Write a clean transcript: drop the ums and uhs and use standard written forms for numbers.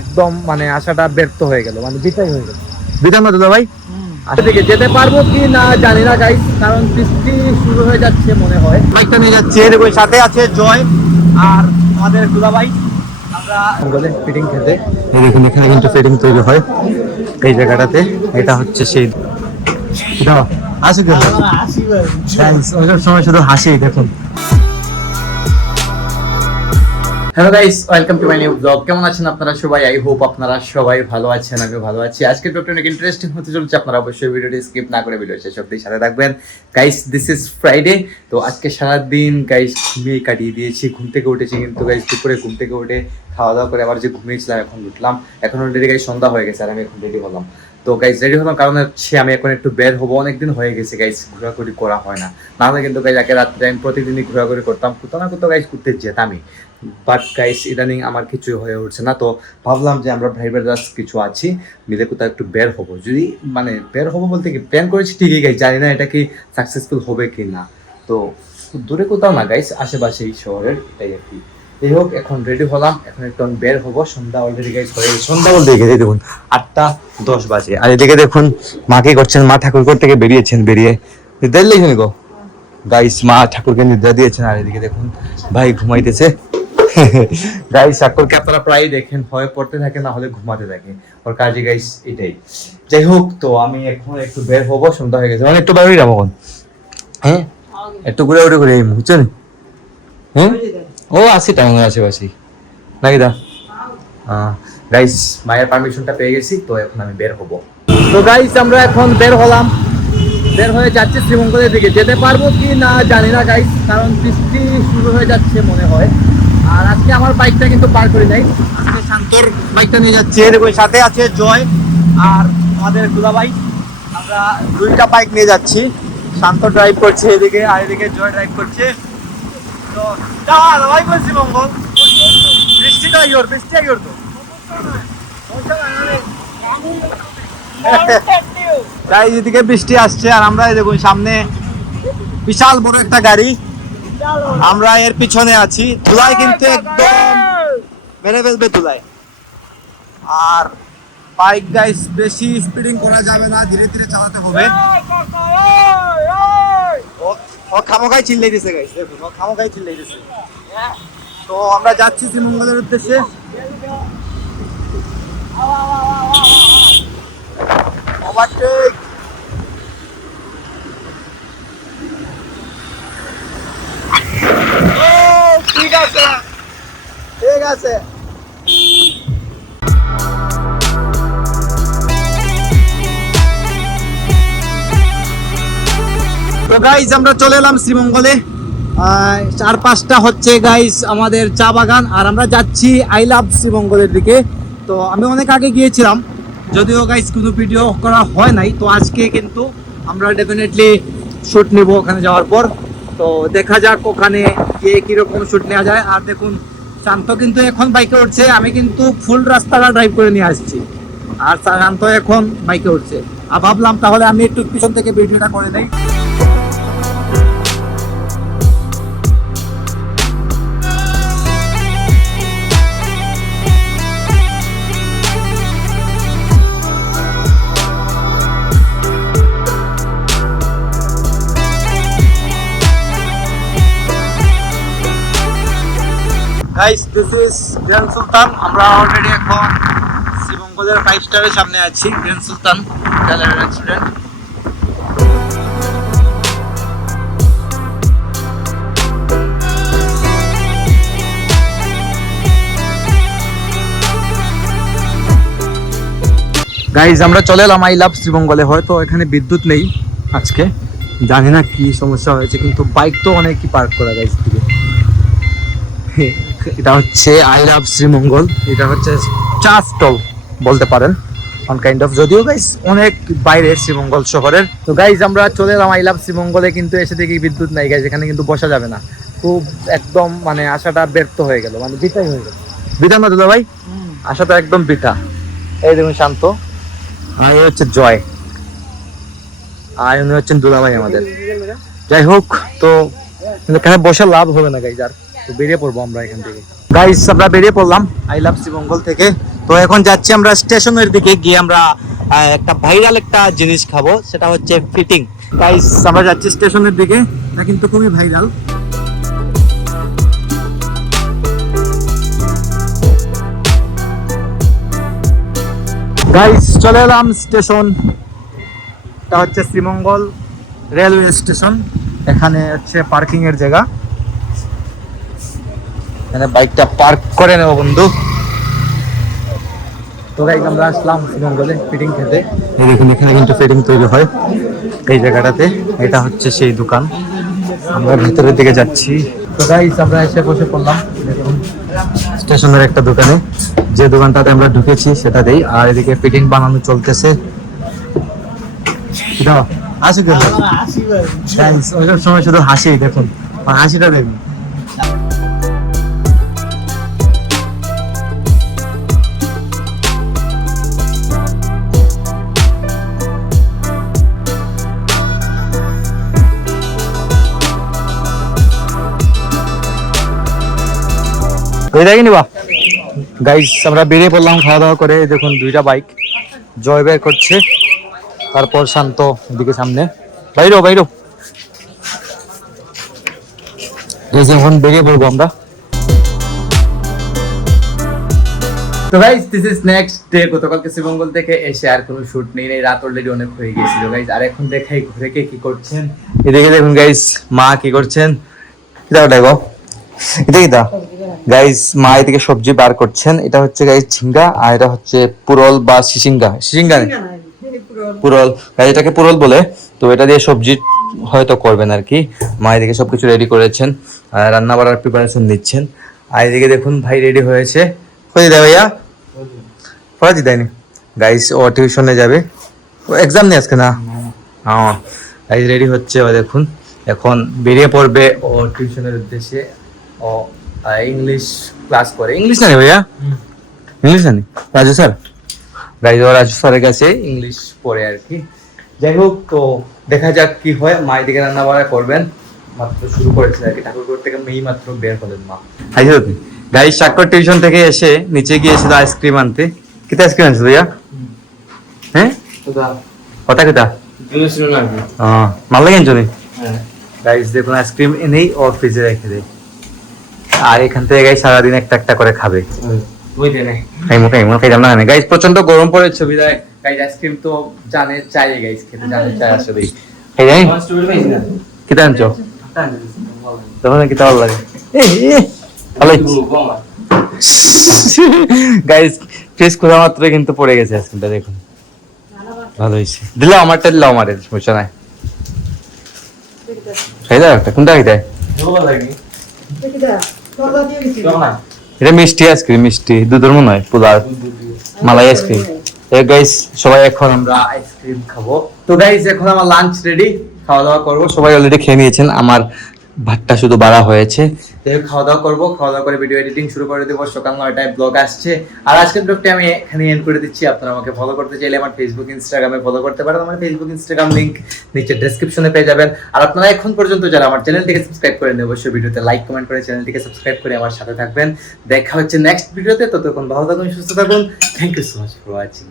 একদম মানে আশাটা ব্যর্থ হয়ে গেল, মানে বিদায় হয়ে গেল। বিদায় না দাদা ভাই, আচ্ছা ঠিক আছে, যেতে পারবো কি না জানি না গাইস, কারণ বৃষ্টি শুরু হয়ে যাচ্ছে মনে হয়। বাইকটা নিয়ে যাচ্ছে, দেখো সাথে আছে জয় আর আমাদের দুলা ভাই। আমরা ফিটিং খেতে, দেখুন এখানে কিন্তু ফিটিং তৈরি হয় এই জায়গাটাতে। এটা হচ্ছে সেই সময় শুধু হাসি দেখুন। Hello guys, welcome to my new blog. কেমন আছেন আপনারা সবাই? আই হোপ আপনারা সবাই ভালো আছেন, আমিও ভালো আছি। আজকের ব্লগটা অনেক ইন্টারেস্টিং হতে চলছে, আপনারা অবশ্যই ভিডিওটি স্কিপ না করে ভিডিও শেষ অবধি সাথে থাকবেন। গাইস দিস ইজ ফ্রাইডে, তো আজকে সারাদিন গাইস ঘুমিয়ে কাটিয়ে দিয়েছি। ঘুম থেকে উঠেছি কিন্তু গাইস দুপুরে ঘুম থেকে উঠে খাওয়া দাওয়া করে আবার যে ঘুমিয়েছিলাম এখন উঠলাম। এখন অলরেডি গাইস সন্ধ্যা হয়ে গেছে আর আমি এখন রেডি হলাম। তো গাইস রেডি হলাম কারণ হচ্ছে আমি এখন একটু বের হবো। অনেকদিন হয়ে গেছে গাইস ঘোরাঘুরি করা হয় না, নাহলে কিন্তু গাইস আগে রাত্রে আমি প্রতিদিনই ঘোরাঘুরি করতাম, কোথাও না কোথাও গাইস ঘুরতে যেতামই। বাট গাইস ইদানিং আমার কিছু হয়ে উঠছে না, তো ভাবলাম যে আমরা ভাই ব্রাদার্স কিছু আছি মিলে কোথাও একটু বের হবো। যদি মানে বের হবো বলতে কি প্ল্যান করেছি ঠিকই গাইস, জানি না এটা কি সাকসেসফুল হবে কি না। তো দূরে কোথাও না গাইস, আশেপাশেই শহরের, এটাই আর কি। যাই হোক এখন রেডি হলাম, এখন একটু বের হবো। সন্ধ্যা অলরেডি গাইস হয়ে গেছে, সন্ধ্যা বলতে গেছে দেখুন 8:10 বাজে। আর এদিকে দেখুন মাকে করছেন, মা ঠাকুরঘর থেকে বেরিয়েছেন, বেরিয়ে দেখলেই গো গাইস মা ঠাকুরকে নিদ্রা দিয়েছেন। আর এদিকে দেখুন ভাই ঘুমাইতেছে। গাইস ঠাকুরকে আপনারা প্রায় দেখেন, হয় পড়তে থাকে না হলে ঘুমাতে থাকে, ওর কাজে গাইস এটাই। যাই হোক তো আমি এখন একটু বের হবো, সন্ধ্যা হয়ে গেছে, মানে একটু বেরোই যাবো এখন। হ্যাঁ একটু ঘুরে ঘুরে ঘুরে বুঝছেন। হ্যাঁ ও আসি টাইম আশেপাশে নাকি দা। গাইস মায়ের পারমিশনটা পেয়ে গেছি, তো এখন আমি বের হবো। তো গাইস আমরা এখন বের হলাম, বের হয়ে যাচ্ছে শ্রীমঙ্গলের দিকে। যেতে পারবো কি না জানি না গাইস, কারণ বৃষ্টি শুরু হয়ে যাচ্ছে মনে হয়। আর আজকে আমার বাইকটা কিন্তু পার করি নাই, আজকে শান্তর বাইকটা নিয়ে যাচ্ছে। দেখো সাথে আছে জয় আর আমাদের দুলা ভাই। আমরা দুইটা বাইক নিয়ে যাচ্ছি, শান্ত ড্রাইভ করছে এদিকে আর এদিকে জয় ড্রাইভ করছে। তো ভাই বলছি মঙ্গল বৃষ্টিটা ইয়োর, বৃষ্টি ইয়োর তো তাই এদিকে বৃষ্টি আসছে। আর আমরা দেখুন সামনে বিশাল বড় একটা গাড়ি, আমরা এর পিছনে আছি। ধুলায় কিন্তু একদম মেরে ফেলবে ধুলায়। আর বাইক গাইস বেশি স্পিডিং করা যাবে না, ধীরে ধীরে চালাতে হবে। ও খামোখাই চিল্লাই দিছে গাইস, দেখুন ও খামোখাই চিল্লাই দিছে। তো আমরা যাচ্ছি শ্রীমঙ্গলের উদ্দেশ্যে। ওভারটেক ঠিক আছে, ঠিক আছে। তো গাইস আমরা চলে এলাম শ্রীমঙ্গলে। 4-5টা হচ্ছে গাইস আমাদের চা বাগান, আর আমরা যাচ্ছি আই লাভ শ্রীমঙ্গলের দিকে। তো আমি অনেক আগে গিয়েছিলাম, যদিও গাইস কোনো ভিডিও করা হয় নাই। তো আজকে কিন্তু আমরা ডেফিনেটলি শ্যুট নিব ওখানে যাওয়ার পর। তো দেখা যাক ওখানে গিয়ে কীরকম শ্যুট নেওয়া যায়। আর দেখুন শান্ত কিন্তু এখন বাইকে উঠছে, আমি কিন্তু ফুল রাস্তাটা ড্রাইভ করে নিয়ে আসছি, আর শান্ত এখন বাইকে উঠছে। আর ভাবলাম তাহলে আমি একটু পিছন থেকে ভিডিওটা করে দেই। গাইস দিস ইজ গ্র্যান্ড সুলতান। আমরা অলরেডি এখন শ্রীমঙ্গলের 5 স্টারের সামনে আছি, গ্র্যান্ড সুলতান গ্যালারি রেস্টুরেন্ট। গাইস আমরা চলে এলাম আই লাভ শ্রীমঙ্গলে। হয়তো এখানে বিদ্যুৎ নেই আজকে, জানি না কি সমস্যা হয়েছে, কিন্তু বাইক তো অনেকই পার্ক করা গাইস দিকে। এটা হচ্ছে আই লাভ শ্রীমঙ্গল, এটা হচ্ছে চা স্টল বলতে পারেন অন কাইন্ড অফ, যদিও গাইস অনেক বাইরে শ্রীমঙ্গল শহরের। তো গাইস আমরা চলে এলাম আই লাভ শ্রীমঙ্গলে, কিন্তু এসে দেখি বিদ্যুৎ নাই গাইস, এখানে কিন্তু বসা যাবে না। খুব একদম মানে আশাটা ব্যর্থ হয়ে গেল, মানে বিতাই হয়ে গেল। বিতা না দাদা ভাই, আশাটা একদম বিতা। এই দেখুন শান্ত, আর এই হচ্ছে জয়, আর উনি হচ্ছেন দুলা ভাই আমাদের। যাই হোক তো এখানে বসে লাভ হবে না গাইস, আর তো বেরিয়ে পড়বো আমরা এখান থেকে। গাইস আমরা বেরিয়ে পড়লাম আই লাভ শ্রীমঙ্গল থেকে। তো এখন যাচ্ছি আমরা স্টেশনের দিকে, গিয়ে আমরা একটা ভাইরাল একটা জিনিস খাবো, সেটা হচ্ছে ফিটিং। গাইস আমরা যাচ্ছি স্টেশনের দিকে, এটা কিন্তু খুবই ভাইরাল। গাইস চলে এলাম স্টেশন, এটা হচ্ছে শ্রীমঙ্গল রেলওয়ে স্টেশন। এখানে হচ্ছে পার্কিং এর জায়গা, এখানে বাইকটা পার্ক করে নেব বন্ধু। তো গাইস আমরা আসলাম শ্রীমঙ্গলে ফিটিং খেতে। এই দেখুন এখানে কিন্তু ফিটিং তৈরি হয় এই জায়গাটাতে। এটা হচ্ছে সেই দোকান, আমরা ভিতরের দিকে যাচ্ছি। তো গাইস আমরা এসে বসে পড়লাম দেখুন স্টেশনের একটা দোকানে, যে দোকানটাতে আমরা ঢুকেছি সেটাতেই। আর এদিকে ফিটিং বানানো চলতেছে। হাসি করবেন ওইসব সময় শুধু হাসি, দেখুন হাসিটা দেখুন। গাইস আমরা বেরিয়ে পড়লাম খাওয়া দাওয়া করে। দেখুন দুইটা বাইক, জয় বের করছে, তারপর শান্ত এদিকে সামনে। বাইরো বাইরো, এখন বেরিয়ে পড়বো আমরা। তো guys this is next day. গতকালকে শ্রীমঙ্গল থেকে এসে আর কোনো শুট নেই, রাত অলরেডি অনেক হয়ে গিয়েছিল গাইস। আর এখন দেখাই ঘুরে কে কি করছেন। এদিকে দেখুন গাইস মা কি করছেন, এটা গাইস মা এদিকে সবজি বার করছেন। এটা হচ্ছে গাইস ঝিঙ্গা, আর এটা হচ্ছে পুরল বা শিশিঙ্গা। শিশিঙ্গা পুরল গাইস, এটাকে পুরল বলে। তো এটা দিয়ে সবজি হয়তো করবেন আর কি। মা এদিকে সবকিছু রেডি করেছেন, আর রান্না বাড়ার প্রিপারেশন নিচ্ছেন। আর এদিকে দেখুন ভাই রেডি হয়েছে। কই দেয় ভাইয়া? পড়াচ্ছি দেয়নি গাইস, ও টিউশনে যাবে, ও এক্সাম নেই আজকে না। হ্যাঁ গাইস রেডি হচ্ছে ও, দেখুন এখন বেরিয়ে পড়বে ও টিউশনের উদ্দেশ্যে। ও ইংলিশ ক্লাস করে। ইংলিশ জানি ভাইয়া? ইংলিশ জানি রাজু স্যার। গাইস ও রাজু স্যারের কাছে ইংলিশ পড়ে আর কি। যাই হোক, তো দেখা যাক কি হয়। মা এদিকে রান্না বাড়া করবেন, মাত্র শুরু করেছে আর কি। ঠাকুরঘর থেকে মেয়ে মাত্র বের হলেন মা। গাইস সাক্ষর টিউশন থেকে এসে নিচে গিয়েছিল আইসক্রিম আনতে। কিতা আইসক্রিম আনছো ভাইয়া? হ্যাঁ কথা কিতা মাল লাগে আনছো নি? গাইস দেখুন আইসক্রিম এনেই ও ফ্রিজে রেখে দেয়, আর এখান থেকে গাইস সারাদিন একটা একটা করে খাবে। গাইস প্রচন্ড গরম পড়েছে বিদায় গাইস আইসক্রিম তো জানে চাই গাইস, খেতে জানে চাই আসলে। খাই জানি কিতা আনছো? তখন কিতা ভালো লাগে গাইস। ফ্রেশ খোলা মাত্র কিন্তু পড়ে গেছে আইসক্রিমটা, দেখুন ভালো হয়েছে। দিলাম আমারটা, দিলাম আমাদের সমস্যা নাই। খাই দাও একটা, কোনটা খাই দেয়? এটা মিষ্টি আইসক্রিম, মিষ্টি দুধের মনে হয়, পুলার মালাই আইসক্রিম। গাইস সবাই এখন আমরা আইসক্রিম খাবো। তো গাইস এখন আমার লাঞ্চ রেডি, খাওয়া দাওয়া করবো। সবাই অলরেডি খেয়ে নিয়েছেন, আমার ভাতটা শুধু বাড়া হয়েছে। খাওয়া দাওয়া করবো, খাওয়া দাওয়া করে ভিডিও এডিটিং শুরু করে দেবো। সকাল 9টায় ব্লগ আসছে। আর আজকের ব্লগটা আমি এখানে এন্ড করে দিচ্ছি। আপনারা আমাকে ফলো করতে চাইলে আমার ফেসবুক ইনস্টাগ্রামে ফলো করতে পারেন। আমার ফেসবুক ইনস্টাগ্রাম লিংক নিচে ডেসক্রিপশনে পেয়ে যাবেন। আর আপনারা এখন পর্যন্ত যারা আমার চ্যানেলটিকে সাবস্ক্রাইব করেন, অবশ্যই ভিডিওতে লাইক কমেন্ট করে চ্যানেলটিকে সাবস্ক্রাইব করে আমার সাথে থাকবেন। দেখা হচ্ছে নেক্সট ভিডিওতে। ততক্ষণ ভালো থাকুন, সুস্থ থাকুন। Thank you so much for watching.